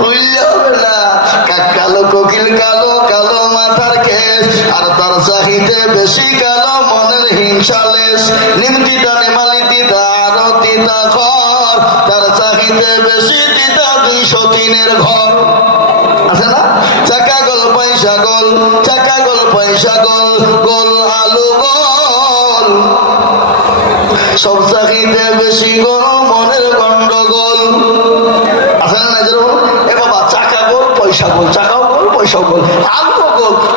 বুঝলে হবে না কালো কোকিল, কালো কালো মাথার কেশ। আর তার চাহিদে বেশি কালো মনের হিংসালেশ নিমতি টানে মালি দিদা, আরও দিদা ঘর। তার চাহিদে বেশি দিদা দুইশো তিনের ঘর। আছে না? চাকা গোল, পয়সা গোল, চাকা গোল, পয়সা গোল গোল আলু গোল। সব চাকরিতে বেশি গোল মনের গন্ডগোল। গোল পয়সা গোল চাকাও গোল পয়সাও গোল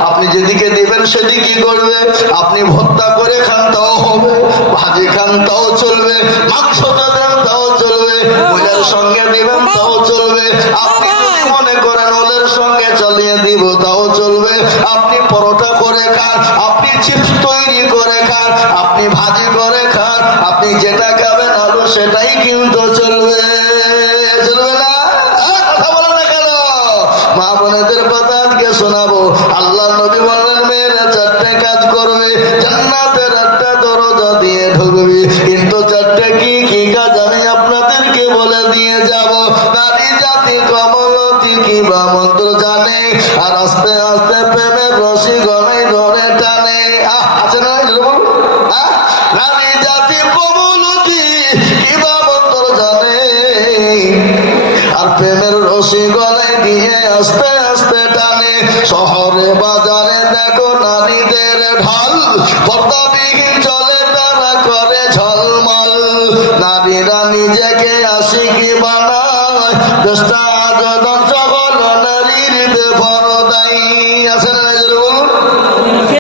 আপনি যেদিকে দিবেন সেদিকে করবে আপনি ভর্তা করে খান তাও হবে, ভাজি খান তাও চলবে দেন তাও চলবে সঙ্গে দিবেন তাও চলবে। আপনি মনে করেন ওদের সঙ্গে চালিয়ে দিব তাও চলবে। আপনি পরোটা করে খান, আপনি চিপস তৈরি করে খান, আপনি ভাজি করে খান, আপনি যেটা খাবেন আলু সেটাই কিন্তু চলবে। চলবে না? মা বোনেদের কথা আজকে শোনাবো। আল্লাহ নবী বললেন, মেয়েরা চারটে কাজ করবে, জান্নাতের একটা দরজা দিয়ে ঢুকবি। কিন্তু চারটে কি কি কাজ আমি আপনাদেরকে বলে দিয়ে যাব? নারী জাতি কমলতি কি বা মন্ত্র জানে? আর আস্তে আস্তে প্রেমের রসি গমে রসি গলায় দিয়ে আস্তে আস্তে টানে। শহরে বাজারে দেখো নারীদের ঢাল। পর্দাবিহীন চলে তারা করে ঝলমল। নারীরা নিজেকে আসি কি বানায়। চেষ্টা